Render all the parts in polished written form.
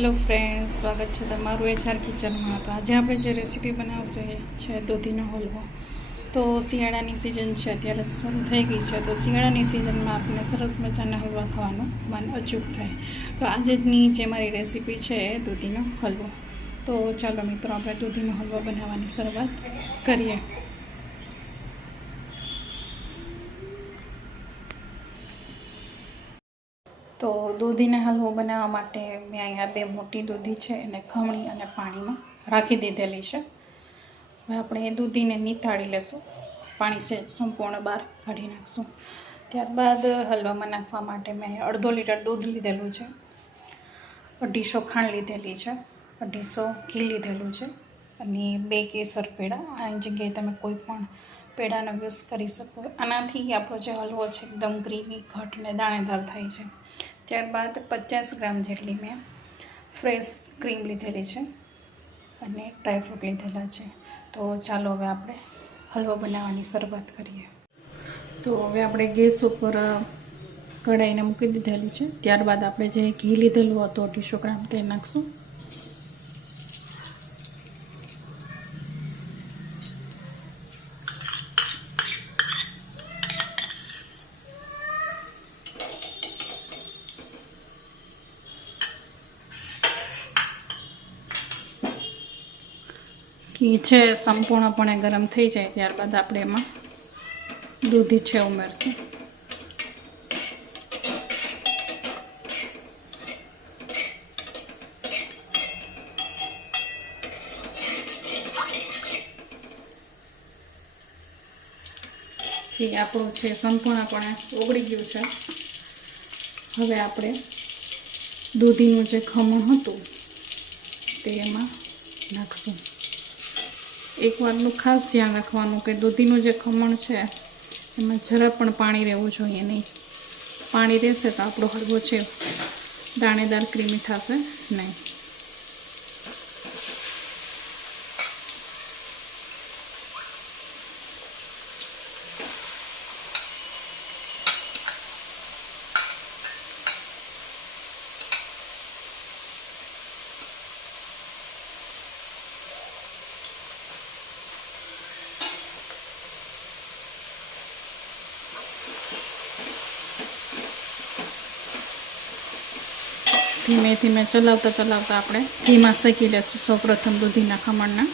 Hello friends, સ્વાગત છે તમારું એચઆર કિચનમાં. તો આજે આપણે જે રેસીપી બનાવશું એ છે દૂધીનો હલવો. તો શિયાળાની સિઝન છે, અત્યારે શરૂ થઈ ગઈ છે. તો શિયાળાની સિઝનમાં આપણે સરસ મજાના હલવા ખાવાનું મન અચૂક થાય. તો આજની જે મારી રેસીપી છે એ દૂધીનો હલવો. તો ચાલો મિત્રો, આપણે દૂધીનો હલવો બનાવવાની શરૂઆત કરીએ. તો દૂધીના હલવો બનાવવા માટે મેં અહીંયા 2 મોટી દૂધી છે એને ખમણી અને પાણીમાં રાખી દીધેલી છે. હવે આપણે એ દૂધીને નીતાળી લેશું, પાણી છે સંપૂર્ણ બહાર કાઢી નાખશું. ત્યારબાદ હલવામાં નાખવા માટે મેં 1/2 લીટર દૂધ લીધેલું છે, 250 ખાંડ લીધેલી છે, 250 ઘી લીધેલું છે અને 2 કેસર પેડા. આની જગ્યાએ તમે કોઈ પણ પેડાનો યુઝ કરી શકો. આનાથી આપણો જે હલવો છે એકદમ ગ્રેવી, ઘટ ને દાણેદાર થાય છે. ત્યારબાદ 50 ગ્રામ જેટલી મેં ફ્રેશ ક્રીમ લીધેલી છે અને ડ્રાયફ્રૂટ લીધેલા છે. તો ચાલો હવે આપણે હલવો બનાવવાની શરૂઆત કરીએ. તો હવે આપણે ગેસ ઉપર કઢાઈને મૂકી દીધેલી છે. ત્યારબાદ આપણે જે ઘી લીધેલું હતું 250 ગ્રામ તે નાખશું. ઘી છે સંપૂર્ણપણે ગરમ થઈ જાય ત્યારબાદ આપણે એમાં દૂધી છે ઉમેરશું. ઘી આપણું છે સંપૂર્ણપણે ઓગળી ગયું છે. હવે આપણે દૂધીનું જે ખમણ હતું તે એમાં નાખશું. એક વાતનું ખાસ ધ્યાન રાખવાનું કે દૂધીનું જે ખમણ છે એમાં જરા પણ પાણી રહેવું જોઈએ નહીં. પાણી રહેશે તો આપણો હલવો છે દાણેદાર ક્રીમી થશે નહીં. ધીમે ધીમે ચલાવતા આપણે ઘીમાં શેકી લેશું સૌપ્રથમ દૂધીના ખમણના.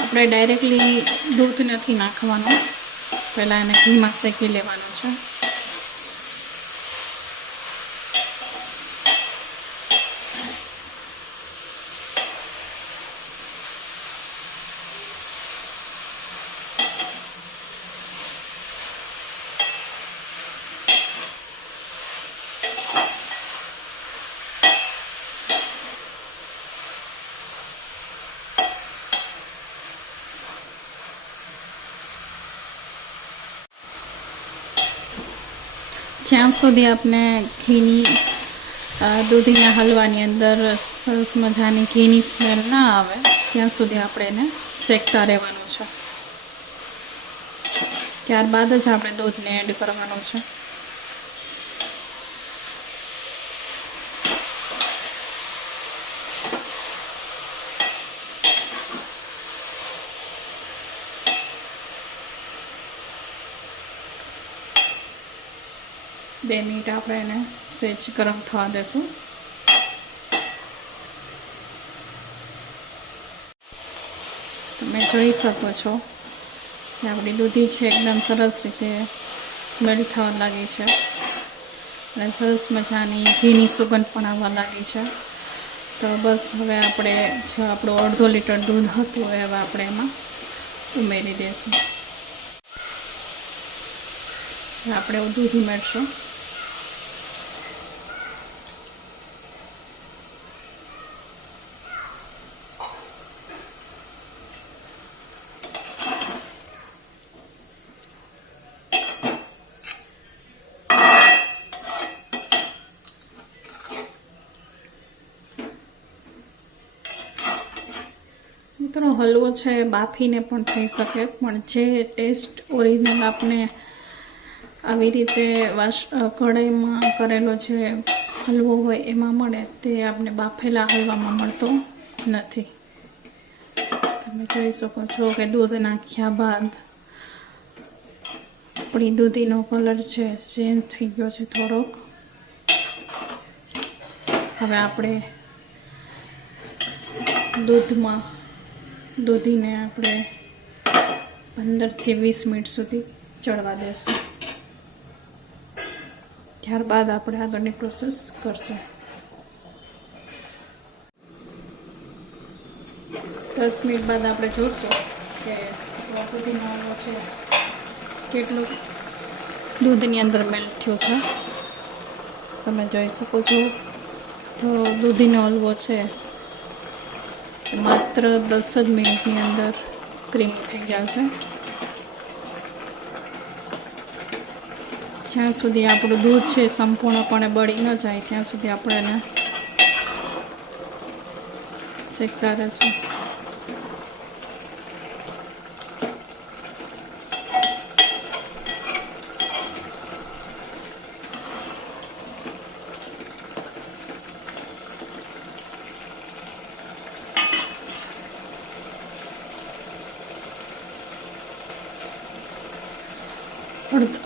આપણે ડાયરેક્ટલી દૂધ નથી નાખવાનું, પહેલાં એને ઘીમાં શેકી લેવાનું છે. જ્યાં સુધી આપણે ઘીની દૂધીના હલવાની અંદર સરસ મજાની ઘીની સ્મેલ ના આવે ત્યાં સુધી આપણે એને શેકતા રહેવાનું છે. ત્યારબાદ જ આપણે દૂધને એડ કરવાનું છે. બે મિનિટ આપણે એને સહેજ ગરમ થવા દેશું. તમે જોઈ શકો છો કે આપણી દૂધી છે એકદમ સરસ રીતે મેલ્ટ થવા લાગી છે અને સરસ મજાની ઘીની સુગંધ પણ આવવા લાગી છે. તો બસ હવે આપણે જે આપણું 1/2 લીટર દૂધ હતું એ હવે આપણે એમાં ઉમેરી દઈશું. આપણે દૂધ ઉમેરશું. મિત્રો હલવો છે બાફીને પણ થઈ શકે, પણ જે ટેસ્ટ ઓરિજિનલ આપણે આવી રીતે કઢાઈમાં કરેલો જે હલવો હોય એમાં મળે તે આપણે બાફેલા હલવામાં મળતો નથી. તમે જોઈ શકો છો કે દૂધ નાખ્યા બાદ આપણી દૂધીનો કલર છે ચેન્જ થઈ ગયો છે થોડોક. હવે આપણે દૂધીને આપણે 15 થી 20 મિનિટ સુધી ચડવા દેશું. ત્યારબાદ આપણે આગળની પ્રોસેસ કરશું. 10 મિનિટ બાદ આપણે જોશું કે દૂધીનો હલવો છે કેટલું દૂધની અંદર મેલ્ટ થયો છે. તમે જોઈ શકો છો તો દૂધીનો હલવો છે માત્ર 10 જ મિનિટની અંદર ક્રીમ થઈ જશે. જ્યાં સુધી આપણું દૂધ છે સંપૂર્ણપણે બળી ન જાય ત્યાં સુધી આપણે એને શેકતા રહેશું.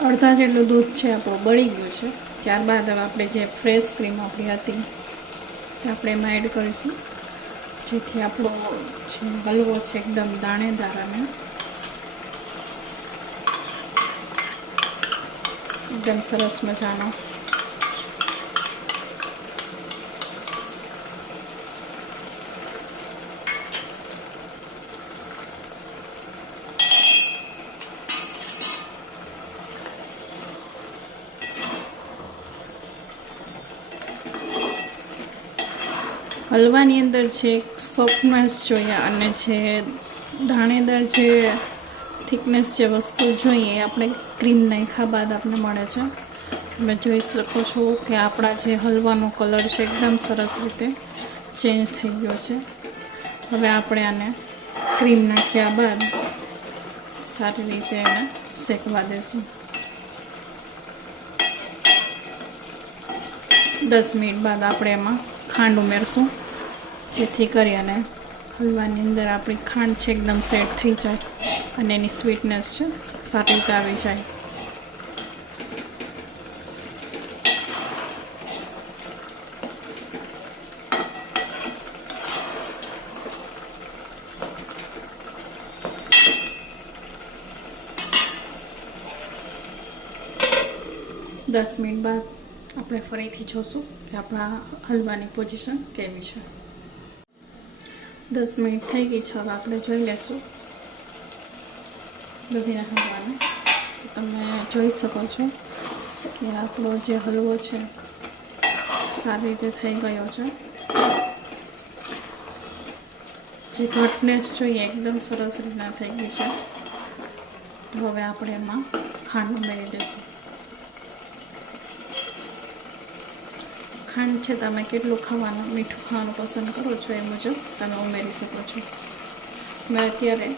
અડધા જેટલું દૂધ છે આપણું બળી ગયું છે. ત્યારબાદ હવે આપણે જે ફ્રેશ ક્રીમ આપણી હતી તે આપણે એમાં એડ કરીશું, જેથી આપણો જે હલવો છે એકદમ દાણેદાર અને એકદમ સરસ મજાનો હલવાની અંદર છે સોફ્ટનેસ જોઈએ અને જે દાણેદાર જે થિકનેસ જે વસ્તુ જોઈએ એ આપણે ક્રીમ નાખ્યા બાદ આપણને મળે છે. તમે જોઈ શકો છો કે આપણા જે હલવાનો કલર છે એકદમ સરસ રીતે ચેન્જ થઈ ગયો છે. હવે આપણે આને ક્રીમ નાખ્યા બાદ સારી રીતે એને શેકવા દેશું. 10 મિનિટ બાદ આપણે એમાં ખાંડ ઉમેરશું, જેથી કરી અને હલવાની અંદર આપણી ખાંડ છે એકદમ સેટ થઈ જાય અને એની સ્વીટનેસ છે સારી રીતે આવી જાય. દસ મિનિટ બાદ આપણે ફરીથી જોશું કે આપણા હલવાની પોઝિશન કેવી છે. 10 મિનિટ થઈ ગઈ છે. હવે આપણે જોઈ લઈશું દૂધીના હલવાને. તમે જોઈ શકો છો કે આપણો જે હલવો છે સારી રીતે થઈ ગયો છે. જે ઘટનેસ જોઈએ એકદમ સરસ રીતના થઈ ગઈ છે. તો હવે આપણે એમાં ખાંડ ઉમેરી દઈશું. ખાંડ છે તમે કેટલું ખાવાનું મીઠું ખાવાનું પસંદ કરો છો એ મુજબ તમે ઉમેરી શકો છો. મેં અત્યારે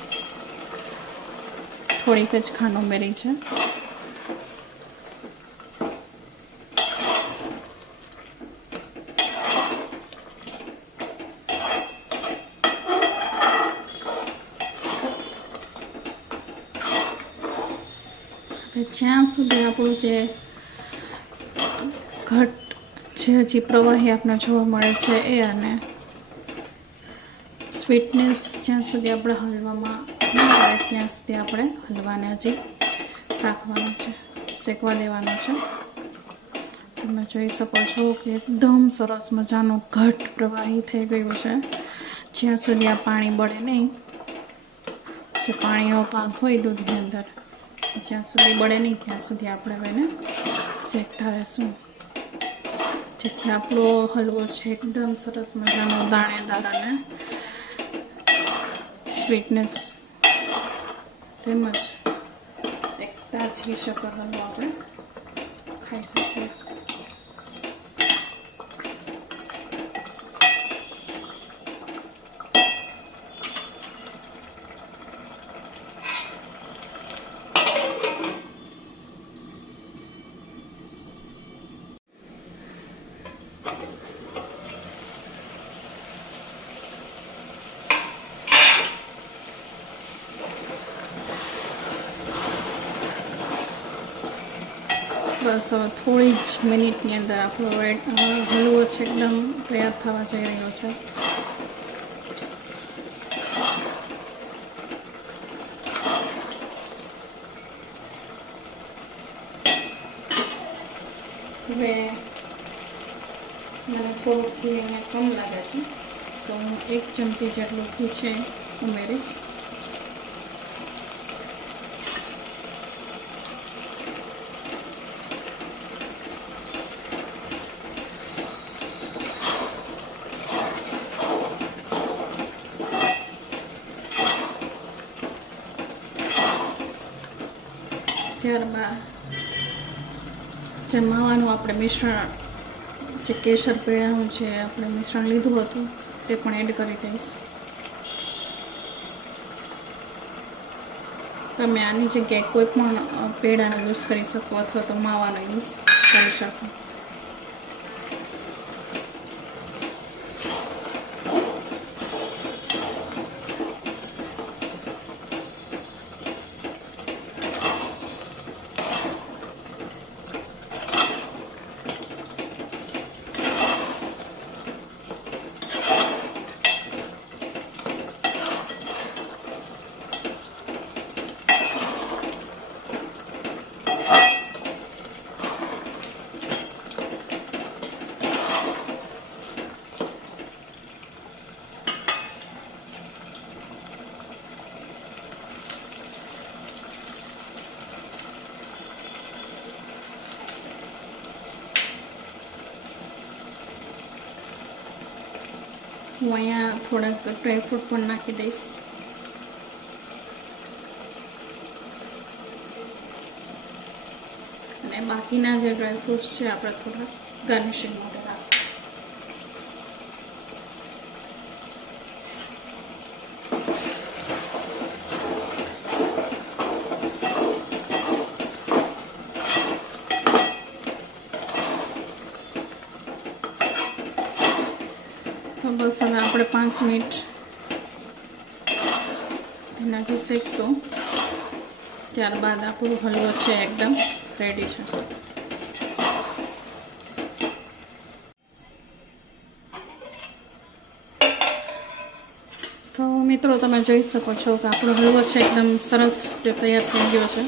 થોડીક જ ખાંડ ઉમેરી છે. જ્યાં સુધી આપણું જે ઘટ જે હજી પ્રવાહી આપણે જોવા મળે છે એ અને સ્વીટનેસ જ્યાં સુધી આપણે હલવામાં ન આવે ત્યાં સુધી આપણે હલવાને હજી રાખવાનો છે, શેકવા દેવાનો છે. તમે જોઈ શકો છો કે એકદમ સરસ મજાનું ઘટ પ્રવાહી થઈ ગયું છે. જ્યાં સુધી આ પાણી બળે નહીં, જે પાણીનો ભાગ હોય દૂધની અંદર જ્યાં સુધી બળે નહીં ત્યાં સુધી આપણે એને શેકતા રહેશું, જેથી આપણો હલવો છે એકદમ સરસ મજાનો દાણેદાર અને સ્વીટનેસ તેમજ એક તાજગી શક્કર હલવો આપણે ખાઈ શકીએ. બસ હવે થોડી જ મિનિટની અંદર આપણો હલવો છે એકદમ તૈયાર થવા જઈ રહ્યો છે. હવે મને થોડું ઘી અહીંયા કમ લાગે છે તો હું 1 ચમચી જેટલું ઘી છે ઉમેરીશ. ત્યારબાદ જે માવાનું આપણે મિશ્રણ, જે કેસર પેડાનું જે આપણે મિશ્રણ લીધું હતું તે પણ એડ કરી દઈશ. તમે આની જગ્યાએ કોઈ પણ પેડાનો યુઝ કરી શકો અથવા તો માવાનો યુઝ કરી શકો. હું અહીંયા થોડાક ડ્રાયફ્રૂટ પણ નાખી દઈશ. અને બાકીના જે ડ્રાયફ્રૂટ્સ છે આપણે થોડા ગાર્નિશિંગ માટે રાખશું. તો બસ હવે આપણે 5 મિનિટ તેનાથી શેકશું. ત્યારબાદ આપણો હલવો છે એકદમ રેડી છે. તો મિત્રો તમે જોઈ શકો છો કે આપણો હલવો છે એકદમ સરસ રીતે તૈયાર થઈ ગયો છે.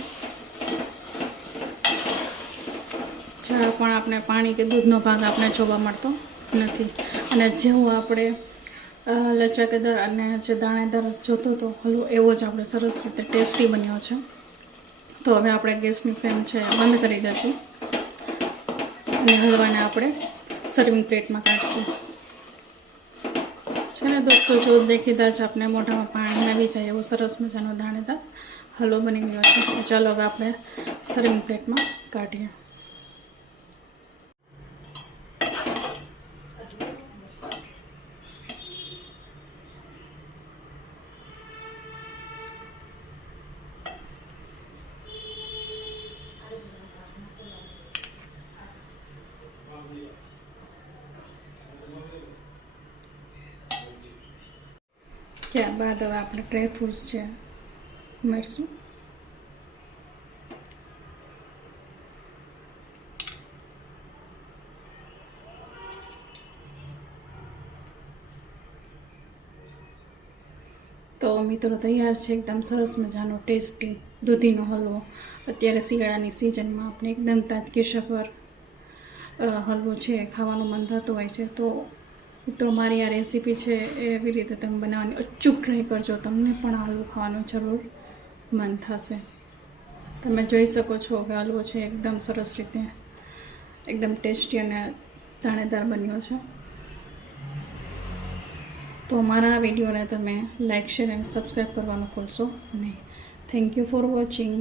જરા પણ આપણે પાણી કે દૂધનો ભાગ આપણે જોવા મળતો નથી. અને જેવું આપણે લચકદાર અને જે દાણેદાર જોતો હતો હલવો એવો જ આપણે સરસ રીતે ટેસ્ટી બન્યો છે. તો હવે આપણે ગેસની ફ્લેમ છે બંધ કરી દઈશું અને હલવાને આપણે સર્વિંગ પ્લેટમાં કાઢીશું. છે ને દોસ્તો, જો દેખીતા જ આપણે મોઢામાં પાણી આવી જાય એવો સરસ મજાનો દાણેદાર હલવો બની ગયો છે. ચાલો હવે આપણે સર્વિંગ પ્લેટમાં કાઢીએ. ત્યારબાદ હવે આપણે ડ્રાયફ્રૂટ્સ છે ઉમેરશું. તો મિત્રો તૈયાર છે એકદમ સરસ મજાનો ટેસ્ટી દૂધીનો હલવો. અત્યારે શિયાળાની સિઝનમાં આપણે એકદમ તાજગીસભર હલવો છે ખાવાનું મન થતું હોય છે. તો મિત્રો મારી આ રેસીપી છે એવી રીતે તમે બનાવવાની અચૂક ટ્રાય કરજો. તમને પણ આ હલવો ખાવાનું જરૂર મન થશે. તમે જોઈ શકો છો કે હલવો છે એકદમ સરસ રીતે એકદમ ટેસ્ટી અને દાણેદાર બન્યો છે. તો મારા વિડીયોને તમે લાઇક, શેર અને સબસ્ક્રાઈબ કરવાનું ભૂલશો નહીં. Thank you for watching.